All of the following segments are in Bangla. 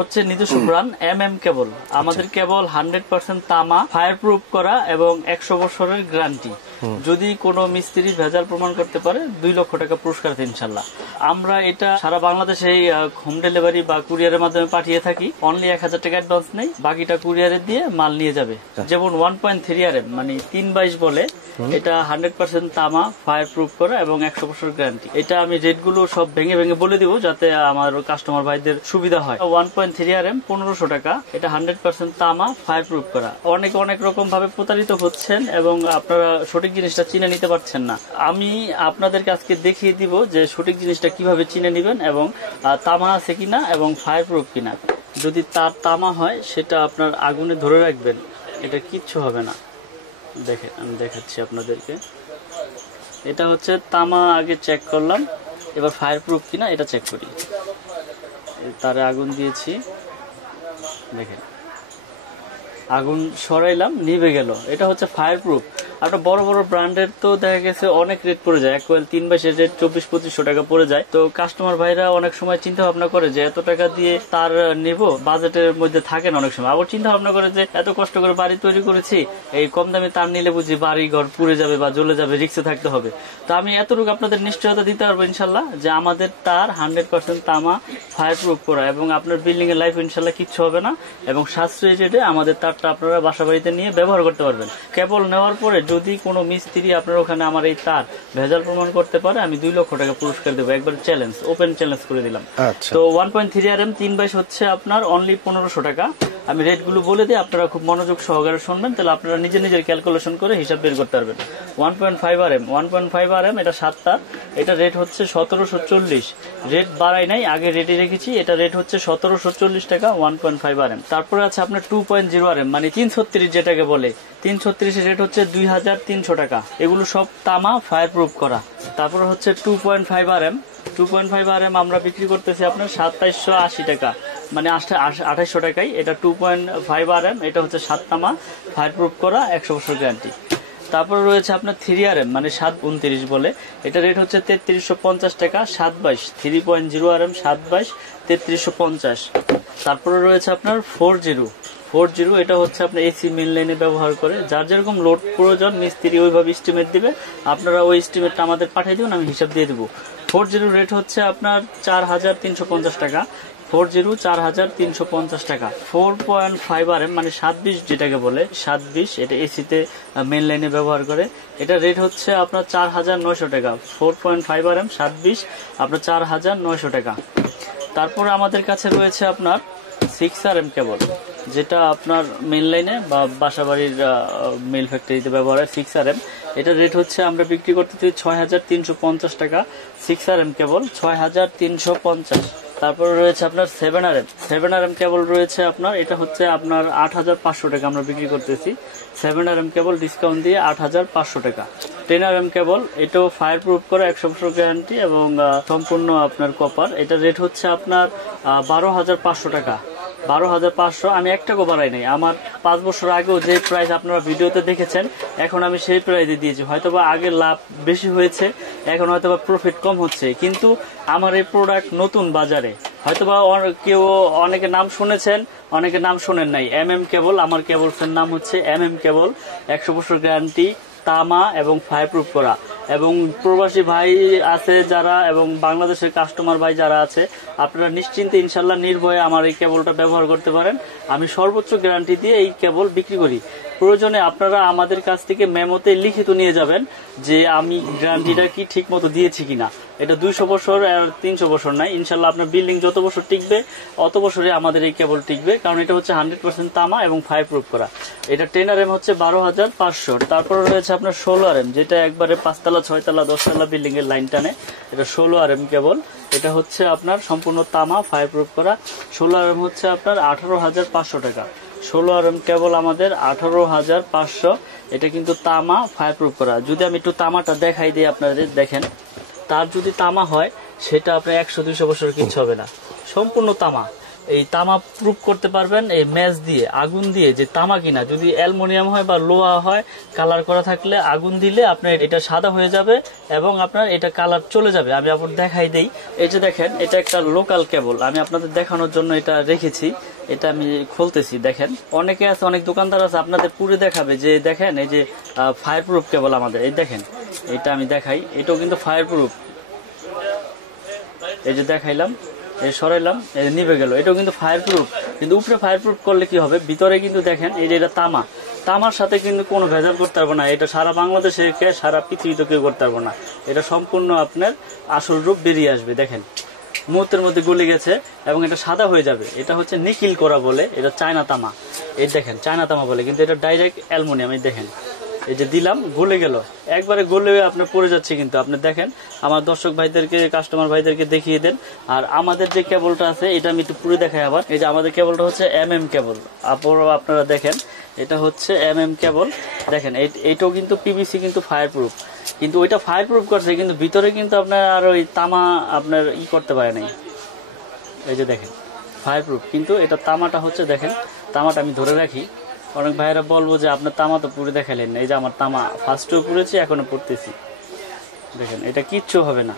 হচ্ছে নিজস্ব ব্র্যান্ড কেবল। আমাদের কেবল 100% তামা, ফায়ার প্রুফ করা এবং 100 বছরের গ্যারান্টি। যদি কোনো মিস্ত্রি ভেজাল প্রমাণ করতে পারে 2 লক্ষ টাকা পুরস্কার আছে ইনশাল্লাহ। আমরা এটা সারা বাংলাদেশে হোম ডেলিভারি বা কুরিয়ারের মাধ্যমে পাঠিয়ে থাকি। অনলি 1000 টাকা অ্যাডভান্স নেই, বাকিটা কুরিয়ারে দিয়ে মাল নিয়ে যাবে। যেমন 1.3 RM মানে 322 বলে, এটা 100% তামা, ফায়ার প্রুফ করা এবং 100 বছর গ্যারান্টি। এটা আমি রেট গুলো সব ভেঙে ভেঙে বলে দিব যাতে আমার কাস্টমার ভাইদের সুবিধা হয়। 1.3 RM 1500 টাকা, এটা 100% তামা, ফায়ার প্রুফ করা। অনেক রকম ভাবে প্রতারিত হচ্ছেন এবং আপনারা সঠিক জিনিসটা চিনে নিতে পারছেন না। আমি আপনাদেরকে আজকে দেখিয়ে দিব যে সঠিক জিনিসটা কিভাবে চিনে নেবেন এবং তামা আছে কিনা এবং ফায়ার প্রুফ কিনা। যদি তার তামা হয় সেটা আপনার আগুনে ধরে রাখবেন, এটা কিচ্ছু হবে না। দেখেন আমি দেখাচ্ছি আপনাদেরকে। এটা হচ্ছে তামা, আগে চেক করলাম, এবার ফায়ার প্রুফ কিনা এটা চেক করি। তারে আগুন দিয়েছি, দেখেন আগুন সরাইলাম, নিভে গেল। এটা হচ্ছে ফায়ার প্রুফ। একটা বড় বড় ব্র্যান্ডের তো দেখা গেছে অনেক রেট পড়ে যায়, 1 কয়েল 322 রেট 2400-2500 টাকা পড়ে যায়। তো কাস্টমার ভাইরা অনেক সময় চিন্তা ভাবনা করে যে এত টাকা দিয়ে তার নেব, বাজেটের মধ্যে থাকেন অনেক সময়। আবার চিন্তা ভাবনা করে যে এত কষ্ট করে বাড়ি তৈরি করেছি, এই কম দামে তার নিলে বুঝি বাড়ি ঘর পুড়ে যাবে বা জ্বলে যাবে, রিস্কে থাকতে হবে। তো আমি এতটুকু আপনাদের নিশ্চয়তা দিতে পারবো ইনশাল্লাহ যে আমাদের তার 100% তামা, ফায়ার প্রুফ করা এবং আপনার বিল্ডিং এর লাইফ ইনশাল্লাহ কিচ্ছু হবে না। এবং সাশ্রয়ী রেটে আমাদের তারটা আপনারা বাসা বাড়িতে নিয়ে ব্যবহার করতে পারবেন। কেবল নেওয়ার পরে যদি কোনো মিস্ত্রি আপনার ওখানে আমার এই তার ভেজাল প্রমাণ করতে পারে, আমি 2 লক্ষ টাকা পুরস্কার দেবো। একবার চ্যালেঞ্জ, ওপেন চ্যালেঞ্জ করে দিলাম। তো 1.3 RM 322 হচ্ছে আপনার অনলি 1500 টাকা। আমি রেট গুলো বলে দিই, আপনারা খুব মনোযোগ সহকারে শুনবেন, তাহলে আপনারা নিজের ক্যালকুলেশন করে হিসাব বের করতে পারবেন। 1.5 RM এটা 7 তার, এটা রেট হচ্ছে 1740। রেট বাড়াই নাই, আগে রেটে রেখেছি। এটা রেট হচ্ছে 1740 টাকা 1.5 RM। তারপরে আছে আপনার 2.0 RM মানে 336 যেটাকে বলে, 336 এর রেট হচ্ছে 2300 টাকা। এগুলো সব তামা, ফায়ার প্রুফ করা। তারপরে হচ্ছে 2.5 RM। 2.5 RM আমরা বিক্রি করতেছি আপনার 2780 টাকা মানে 2800 টাকায়। এটা 2.5 RM, এটা হচ্ছে 7 তামা, ফায়ার প্রুফ করা, 100 বছর গ্যারান্টি। তারপরে রয়েছে আপনার 3 RM মানে 729 বলে, এটা রেট হচ্ছে 3350 টাকা, 722। 3.0 RM 722 3350। তারপরে রয়েছে আপনার 40, এটা হচ্ছে আপনার এসি মেইন লাইনে ব্যবহার করে। যার যেরকম লোড প্রয়োজন মিস্ত্রি ওইভাবে এস্টিমেট দিবে, আপনারা ওই এস্টিমেটটা আমাদের পাঠিয়ে দিবেন, আমি হিসাব দিয়ে দেবো। 40 রেট হচ্ছে আপনার 4350 টাকা। 40 4350 টাকা। 4.5 RM মানে 720 যেটাকে বলে, 720, এটা এসিতে মেইন লাইনে ব্যবহার করে। এটা রেট হচ্ছে আপনার 4900 টাকা। 4.5 RM 720 আপনার 4900 টাকা। তারপরে আমাদের কাছে রয়েছে আপনার 6 RM কেবল, যেটা আপনার মেইন লাইনে বা বাসা বাড়ির মিল ফ্যাক্টরিতে ব্যবহার হয়। 6 RM এটা রেট হচ্ছে আমরা বিক্রি করতেছি 6350 টাকা। 6 RM কেবল 6350। তারপরে রয়েছে আপনার 7 RM কেবল রয়েছে আপনার, এটা হচ্ছে আপনার 8500 টাকা আমরা বিক্রি করতেছি। 7 RM কেবল ডিসকাউন্ট দিয়ে 8500 টাকা। 10 RM কেবল, এটাও ফায়ার প্রুফ করে, 100 বছর গ্যারান্টি এবং সম্পূর্ণ আপনার কপার। এটা রেট হচ্ছে আপনার 12500 টাকা। 12500। আমি 1 টাকা বাড়াই নাই। আমার 5 বছর আগেও যে প্রাইস আপনারা ভিডিওতে দেখেছেন, এখন আমি সেই প্রাইসে দিয়েছি। হয়তোবা আগে লাভ বেশি হয়েছে, এখন হয়তোবা প্রফিট কম হচ্ছে, কিন্তু আমার এই প্রোডাক্ট নতুন বাজারে। হয়তোবা কেউ অনেকে নাম শুনেছেন, অনেকে নাম শোনেন নাই। কেবল, আমার কেবলসের নাম হচ্ছে কেবল। 100 বছর গ্যারান্টি, তামা এবং ফায়ার প্রুফ করা। এবং প্রবাসী ভাই আছে যারা এবং বাংলাদেশের কাস্টমার ভাই যারা আছে, আপনারা নিশ্চিন্তে ইনশাল্লাহ নির্ভয়ে আমার এই কেবলটা ব্যবহার করতে পারেন। আমি সর্বোচ্চ গ্যারান্টি দিয়ে এই কেবল বিক্রি করি। প্রয়োজনে আপনারা আমাদের কাছ থেকে মেমোতে লিখিত নিয়ে যাবেন যে আমি গ্যারান্টিটা কি ঠিক মতো দিয়েছি কিনা। এটা 200 বছর আর 300 বছর নাই, ইনশাল্লাহ আপনার বিল্ডিং যত বছর টিকবে অত বছরে আমাদের এই কেবল টিকবে, কারণ এটা হচ্ছে 100% তামা এবং ফায়ার প্রুফ করা। এটা 10 RM হচ্ছে 12500। তারপরে রয়েছে আপনার 16 RM, যেটা একবারে 5 তলা 6 তলা 10 তলা বিল্ডিং এর লাইন টানে। এটা 16 RM কেবল, এটা হচ্ছে আপনার সম্পূর্ণ তামা, ফায়ার প্রুফ করা। 16 RM হচ্ছে আপনার 18500 টাকা। 16 RM কেবল আমাদের 18500। এটা কিন্তু তামা, ফায়ার প্রুফ করা। যদি আমি একটু তামাটা দেখাই দিই আপনাদের, দেখেন তার যদি তামা হয় সেটা আপনার 100-200 বছর কিচ্ছু হবে না, সম্পূর্ণ তামা। এই তামা প্রুফ করতে পারবেন এই ম্যাচ দিয়ে, আগুন দিয়ে, যে তামা কিনা। যদি অ্যালুমিনিয়াম হয় বা লোহা হয়, কালার করা থাকলে আগুন দিলে আপনার এটা সাদা হয়ে যাবে এবং আপনার এটা কালার চলে যাবে। আমি আপনার দেখাই দেই। এই যে দেখেন, এটা একটা লোকাল কেবল, আমি আপনাদের দেখানোর জন্য এটা রেখেছি। এটা আমি খুলতেছি, দেখেন। অনেকে আছে, অনেক দোকানদার আছে আপনাদের পুরো দেখাবে যে দেখেন এই যে ফায়ার প্রুফ কেবল আমাদের। এই দেখেন, এটা আমি দেখাই, এটাও কিন্তু ফায়ার প্রুফ। এই যে দেখাইলাম, এই সরাইলাম, এই নিভে গেল, এটাও কিন্তু ফায়ার প্রুফ। কিন্তু উপরে ফায়ার প্রুফ করলে কি হবে, ভিতরে কিন্তু দেখেন এই যে এটা তামা, তামার সাথে কিন্তু কোনো ভেজাল করতে পারবো না। এটা সারা বাংলাদেশে সারা পৃথিবীতে কেউ করতে পারবো না। এটা সম্পূর্ণ আপনার আসল রূপ বেরিয়ে আসবে। দেখেন মুহূর্তের মধ্যে গলে গেছে এবং এটা সাদা হয়ে যাবে। এটা হচ্ছে নিকিল করা বলে, এটা চায়না তামা। এই দেখেন চায়না তামা বলে, কিন্তু এটা ডাইরেক্ট অ্যালুমিনিয়াম। এই দেখেন, এই যে দিলাম, গলে গেল, একবারে গলে আপনার পড়ে যাচ্ছে। কিন্তু আপনি দেখেন, আমার দর্শক ভাইদেরকে, কাস্টমার ভাইদেরকে দেখিয়ে দেন। আর আমাদের যে কেবলটা আছে এটা আমি একটু পুরো দেখাই আবার। এই যে আমাদের কেবলটা হচ্ছে কেবল, আপনারা দেখেন, এটা হচ্ছে কেবল। দেখেন এইটাও কিন্তু পিভিসি, কিন্তু ফায়ার প্রুফ। কিন্তু ওইটা ফায়ার প্রুফ করছে, কিন্তু ভিতরে কিন্তু আপনার আর ওই তামা আপনার করতে পারে নাই। এই যে দেখেন ফায়ার প্রুফ, কিন্তু এটা তামাটা হচ্ছে, দেখেন তামাটা আমি ধরে রাখি। অনেক ভাইয়েরা বলবো যে আপনার তামা তো পুরো দেখালেন না। এই যে আমার তামা ফার্স্টেও পুড়েছি, এখনো পড়তেছি। দেখেন এটা কিচ্ছু হবে না,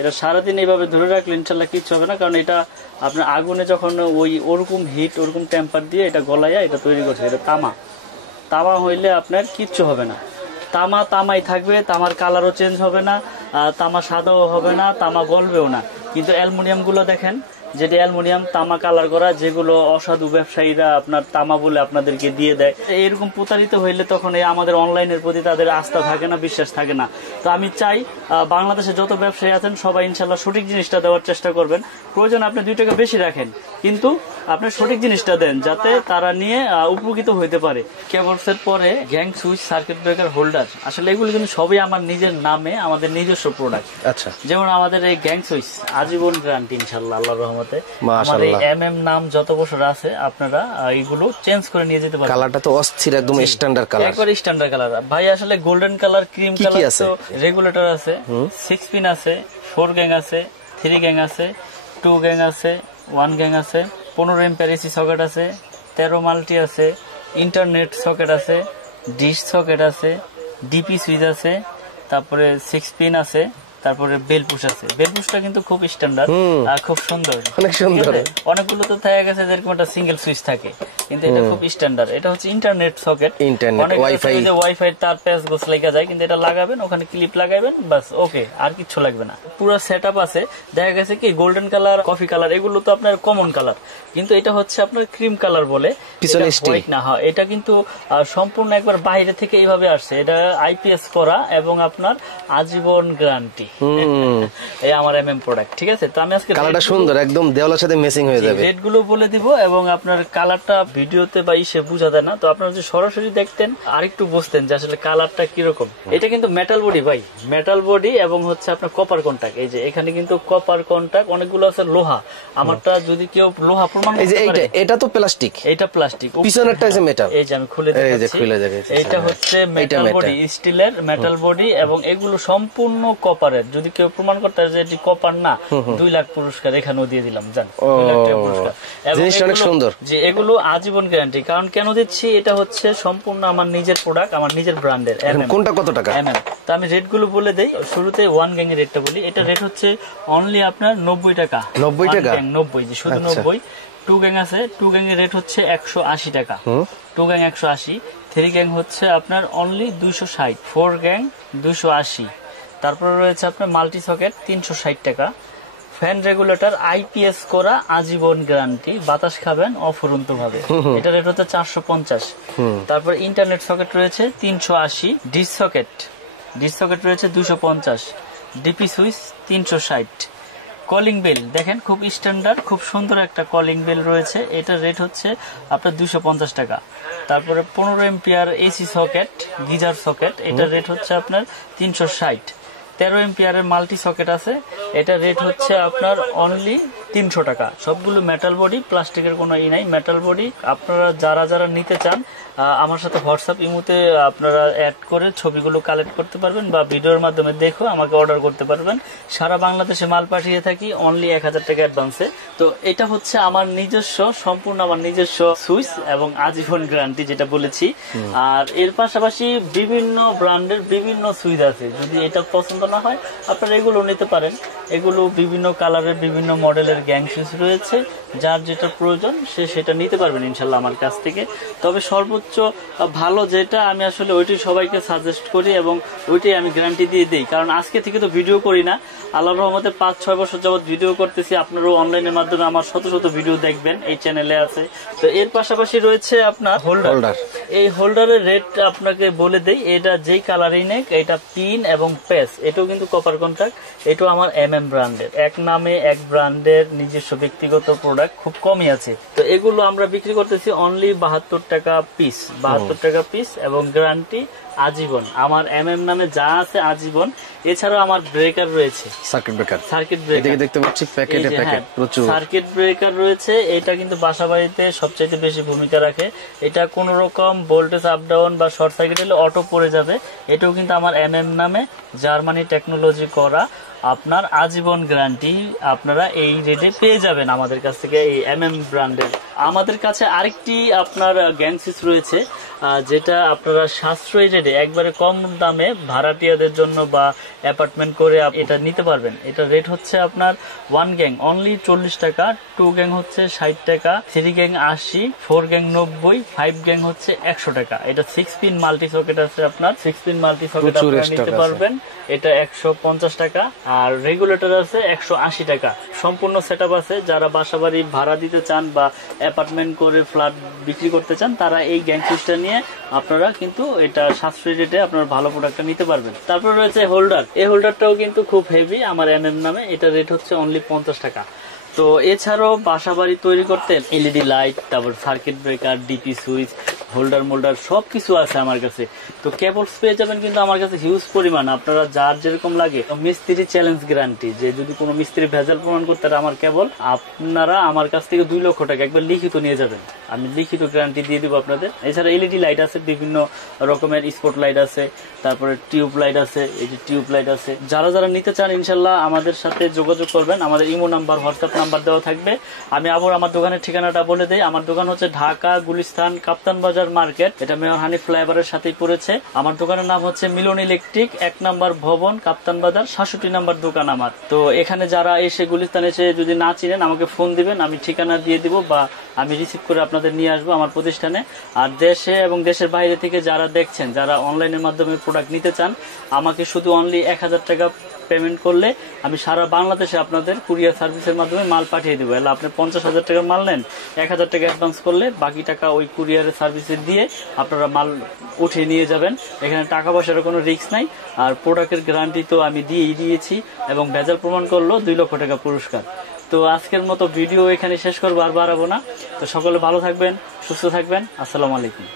এটা সারাদিন এইভাবে ধরে রাখলে ইনশাল্লাহ কিচ্ছু হবে না। কারণ এটা আপনার আগুনে যখন ওরকম হিট, ওরকম টেম্পার দিয়ে এটা গলাইয়া এটা তৈরি করছে। এটা তামা হইলে আপনার কিচ্ছু হবে না। তামাই থাকবে, তামার কালারও চেঞ্জ হবে না, তামা সাদাও হবে না, তামা গলবেও না। কিন্তু অ্যালুমিনিয়াম গুলো দেখেন, যেটা অ্যালুমিনিয়াম তামা কালার করা, যেগুলো অসাধু ব্যবসায়ীরা আপনার তামা বলে আপনাদেরকে দিয়ে দেয়, এরকম প্রতারিত হইলে তখন আমাদের অনলাইনের প্রতি তাদের আস্থা থাকে না, বিশ্বাস থাকে না। তো আমি চাই বাংলাদেশে যত ব্যবসায়ী আছেন সবাই ইনশাল্লাহ সঠিক জিনিসটা দেওয়ার চেষ্টা করবেন। প্রয়োজন আপনি 2 টাকা বেশি রাখেন, কিন্তু আপনি সঠিক জিনিসটা দেন, যাতে তারা নিয়ে উপকৃত হইতে পারে। কেবলসের পরে gang switch, circuit breaker, holder, আসলে এগুলো কিন্তু সবই আমার নিজের নামে, আমাদের নিজস্ব প্রোডাক্ট। আচ্ছা, যেমন আমাদের এই গ্যাং সুইচ আজীবন গ্যারান্টি ইনশাল্লাহ, আল্লাহর রহমতে। আমার এই নাম যত বছর আছে, আপনারা এইগুলো চেঞ্জ করে নিয়ে যেতে পারেন। কালারটা তো অস্থির, একদম স্ট্যান্ডার্ড কালার, একবার স্ট্যান্ডার্ড কালার ভাই। আসলে গোল্ডেন কালার, ক্রিম কালার, তো রেগুলেটর আছে, 6 পিন আছে, 4 গ্যাং আছে, 3 গ্যাং আছে, 2 গ্যাং আছে, 1 গ্যাং আছে, 15 এম্পিয়ার এসি সকেট আছে, 13 মাল্টি আছে, ইন্টারনেট সকেট আছে, ডিশ সকেট আছে, ডিপি সুইচ আছে, তারপরে 6 পিন আছে, তারপরে বেল পুশ আছে। বেল পুশটা কিন্তু খুব স্ট্যান্ডার্ড, খুব সুন্দর, অনেক সুন্দর। অনেকগুলো তো দেখা গেছে যেরকম একটা সিঙ্গেল সুইচ থাকে, কিন্তু এটা খুব স্ট্যান্ডার্ড। এটা হচ্ছে ইন্টারনেট সকেট, ওয়াইফাই তার প্যাচ গোছ লেগে যায়, কিন্তু এটা লাগাবেন, ওখানে ক্লিপ লাগাবেন, বাস, ওকে, আর কিছু লাগবে না। পুরো সেটআপ আছে। দেখা গেছে কি গোল্ডেন কালার, কফি কালার, এগুলো তো আপনার কমন কালার, কিন্তু এটা হচ্ছে আপনার ক্রিম কালার বলে, হোয়াইট না। হ্যাঁ, এটা কিন্তু সম্পূর্ণ একবার বাইরে থেকে এইভাবে আসছে। এটা আইপিএস করা এবং আপনার আজীবন গ্যারান্টি। এই আমার প্রোডাক্ট, ঠিক আছে। তো আমি আজকে কালারটা সুন্দর, একদম দেওয়ালের সাথে ম্যাচিং হয়ে যাবে। রেট গুলো বলে দিব, এবং আপনার কালারটা ভিডিওতে বা ইসে বোঝা যায় না, তো আপনারা যদি সরাসরি দেখতেন আরেকটু বুঝতেন যে আসলে কালারটা কিরকম। এটা কিন্তু মেটাল বডি ভাই, মেটাল বডি, এবং হচ্ছে আপনার কপার কন্টাক্ট। এই যে এখানে কিন্তু কপার কন্টাক্ট, অনেকগুলো আছে লোহা। আমারটা যদি কেউ লোহা প্রমাণ করতে পারে, এটা তো প্লাস্টিক, এটা প্লাস্টিক, পিছনেরটা আছে মেটাল। এই যে আমি খুলে দেখাচ্ছি, এটা হচ্ছে মেটাল বডি, স্টিলের মেটাল বডি, এবং এগুলো সম্পূর্ণ কপারের। যদি কেউ প্রমাণ করতে পারে যে এটি কপার না, 2 লাখ পুরস্কার এখানেও দিয়ে দিলাম, জান, 2 লাখ টাকা পুরস্কার। অনেক সুন্দর, যে এগুলো আজীবন গ্যারান্টি। কারণ কেন দিচ্ছি, এটা হচ্ছে সম্পূর্ণ আমার নিজের প্রোডাক্ট, আমার নিজের ব্র্যান্ডের। কোনটা কত টাকা? তো আমি রেট গুলো বলে দেই। শুরুতে 1 গ্যাং এর রেটটা বলি। এটা রেট হচ্ছে অনলি আপনার 90 টাকা। 90 টাকা, 90, যে শুধু 90। 2 গ্যাং আছে, 2 গ্যাং এর রেট হচ্ছে 180 টাকা। 2 গ্যাং 180। 3 গ্যাং হচ্ছে আপনার অনলি 260। 4 গ্যাং 280। তারপরে রয়েছে আপনার মাল্টি সকেট 360 টাকা। ফ্যান রেগুলেটর আইপিএস করা, আজীবন গ্যারান্টি, বাতাস খাবেন অফুরন্ত ভাবে। এটা রেট হচ্ছে 450। তারপর ইন্টারনেট সকেট রয়েছে 380। ডিশ সকেট রয়েছে 250। DP switch 360। কলিং বেল দেখেন, খুব স্ট্যান্ডার্ড, খুব সুন্দর একটা কলিং বেল রয়েছে। এটা রেট হচ্ছে আপনার 250 টাকা। তারপরে 15 ampere AC socket, geyser socket, এটা রেট হচ্ছে আপনার 360। 13 এম্পিয়ারের মাল্টি সকেট আছে, এটা রেট হচ্ছে আপনার অনলি 300 টাকা। সবগুলো মেটাল বডি, প্লাস্টিকের কোনো নাই, মেটাল বডি। আপনারা যারা নিতে চান আমার সাথে হোয়াটসঅ্যাপ ইমোতে আপনারা অ্যাড করে ছবিগুলো কালেক্ট করতে পারবেন বা ভিডিওর মাধ্যমে দেখো আমাকে অর্ডার করতে পারবেন। সারা বাংলাদেশে মাল পাঠিয়ে থাকি অনলি 1000 টাকা অ্যাডভান্সে। তো এটা হচ্ছে আমার নিজস্ব, সম্পূর্ণ আমার নিজস্ব সুইচ এবং আজীবন গ্যারান্টি যেটা বলেছি। আর এর পাশাপাশি বিভিন্ন ব্র্যান্ডের বিভিন্ন সুইচ আছে, যদি এটা পছন্দ না হয় আপনারা এগুলো নিতে পারেন। এগুলো বিভিন্ন কালারের বিভিন্ন মডেলের গ্যাং সুইচ রয়েছে, যার যেটা প্রয়োজন সে সেটা নিতে পারবেন ইনশাল্লাহ আমার কাছ থেকে। তবে সর্বোচ্চ ভালো যেটা আমি আসলে ওইটাই সবাইকে সাজেস্ট করি এবং ওইটাই আমি গ্যারান্টি দিয়ে দিই। কারণ আজকে থেকে তো ভিডিও করি না, আল্লাহর রহমতে 5-6 বছর যাবত ভিডিও করতেছি। আপনারাও অনলাইনের মাধ্যমে আমার শত শত ভিডিও দেখবেন, এই চ্যানেলে আছে। তো এর পাশাপাশি রয়েছে আপনার হোল্ডার। এই হোল্ডারের রেট আপনাকে বলে দেই, এটা যেই কালারই নেক, এটা পিন এবং পেস, এটাও কিন্তু কপার কন্টাক্ট। এটাও আমার ব্র্যান্ডের, এক নামে এক ব্র্যান্ডের নিজস্ব ব্যক্তিগত প্রোডাক্ট খুব কমই আছে। তো এগুলো আমরা বিক্রি করতেছি অনলি 72 টাকা পিস, 72 টাকা পিস এবং গ্যারান্টি আজীবন। আমার নামে যা আছে আজীবন। এছাড়াও আমার ব্রেকার রয়েছে, সার্কিট ব্রেকার দেখতে পাচ্ছি প্যাকেটে প্যাকেট প্রচুর সার্কিট ব্রেকার রয়েছে। এটা কিন্তু বাসাবাড়িতে সবচেয়ে বেশি ভূমিকা রাখে। এটা কোন রকম ভোল্টেজ আপ ডাউন বা শর্ট সার্কিট হলে অটো পড়ে যাবে। এটাও কিন্তু আমার নামে জার্মানি টেকনোলজি করা, আপনার আজীবন গ্যারান্টি আপনারা এই রেটে পেয়ে যাবেন আমাদের কাছ থেকে, এই ব্র্যান্ডের। আমাদের কাছে আরেকটি আপনার গ্যাং সুইচ রয়েছে, যেটা আপনারা সাশ্রয়ী রেটে একবারে কম দামে ভাড়াটিয়াদের জন্য বা অ্যাপার্টমেন্ট করে এটা নিতে পারবেন। এটা রেট হচ্ছে আপনার 1 গ্যাং অনলি 40 টাকা, 2 গ্যাং হচ্ছে 60 টাকা, 3 গ্যাং 80, 4 গ্যাং 90, 5 গ্যাং হচ্ছে 100 টাকা। এটা 6 পিন মাল্টি সকেট আছে, আপনার 6 পিন মাল্টি সকেট আপনারা নিতে পারবেন। এটা 150 টাকা। আর রেগুলেটর আছে 180 টাকা। সম্পূর্ণ সেটআপ আছে। যারা বাসাবাড়ি ভাড়া দিতে চান বা অ্যাপার্টমেন্ট করে ফ্ল্যাট বিক্রি করতে চান, তারা এই গ্যাং সুইচটা নিয়ে আপনারা কিন্তু এটা সাশ্রয়ী রেটে আপনারা ভালো প্রোডাক্টটা নিতে পারবেন। তারপর রয়েছে হোল্ডার। এই হোল্ডারটাও কিন্তু খুব হেভি, আমার নামে। এটা রেট হচ্ছে অনলি 50 টাকা। তো এছাড়াও বাসাবাড়ি তৈরি করতে এলইডি লাইট, তারপর circuit breaker, DP switch, holder moulder সবকিছু আছে আমার কাছে। তো কেবলস পেয়ে যাবেন কিন্তু আমার কাছে হিউজ পরিমাণ, আপনারা যার যেরকম লাগে। মিস্ত্রি চ্যালেঞ্জ গ্যারান্টি, যে যদি কোনো মিস্ত্রি ভেজাল প্রমাণ করতে আমার কেবল, আপনারা আমার কাছ থেকে 2 লক্ষ টাকা একবার লিখিত নিয়ে যাবেন, আমি লিখিত গ্যারান্টি দিয়ে দিব আপনাদের। এছাড়া এলইডি লাইট আছে, বিভিন্ন রকমের স্পট লাইট আছে, তারপরে টিউব লাইট আছে, এই যে টিউব লাইট আছে। যারা নিতে চান ইনশাল্লাহ আমাদের সাথে যোগাযোগ করবেন। আমাদের ইমো নাম্বার, হোয়াটসঅ্যাপ নাম্বার দেওয়া থাকবে। আমি আবার আমার দোকানের ঠিকানাটা বলে দিই। আমার দোকান হচ্ছে ঢাকা গুলিস্তান কাপ্তান বাজার মার্কেট, এটা মেয়র হানিফ ফ্লাইওভারের সাথেই পড়েছে। আমার দোকানের নাম হচ্ছে মিলন ইলেকট্রিক, 1 নম্বর ভবন, কাপ্তান বাজার, 67 নম্বর দোকান আমার। তো এখানে যারা এসে গুলিস্তান এসে যদি না চিনেন আমাকে ফোন দিবেন, আমি ঠিকানা দিয়ে দিব বা আমি রিসিভ করে আপনাদের নিয়ে আসবো আমার প্রতিষ্ঠানে। আর দেশে এবং দেশের বাইরে থেকে যারা দেখছেন, যারা অনলাইনের মাধ্যমে প্রোডাক্ট নিতে চান, আমাকে শুধু অনলি 1000 টাকা পেমেন্ট করলে আমি সারা বাংলাদেশে আপনাদের কুরিয়ার সার্ভিসের মাধ্যমে মাল পাঠিয়ে দেবো। এলা আপনি 50,000 টাকার মাল নেন, 1000 টাকা অ্যাডভান্স করলে বাকি টাকা ওই কুরিয়ারের সার্ভিসে দিয়ে আপনারা মাল উঠিয়ে নিয়ে যাবেন। এখানে টাকা পয়সার কোনো রিস্ক নাই। আর প্রোডাক্টের গ্যারান্টি তো আমি দিয়েছি এবং ভেজাল প্রমাণ করলো 2 লক্ষ টাকা পুরস্কার। তো আজকের মতো ভিডিও এখানে শেষ করবো, আর বাড়াবো না। তো সকলে ভালো থাকবেন, সুস্থ থাকবেন। আসসালামু আলাইকুম।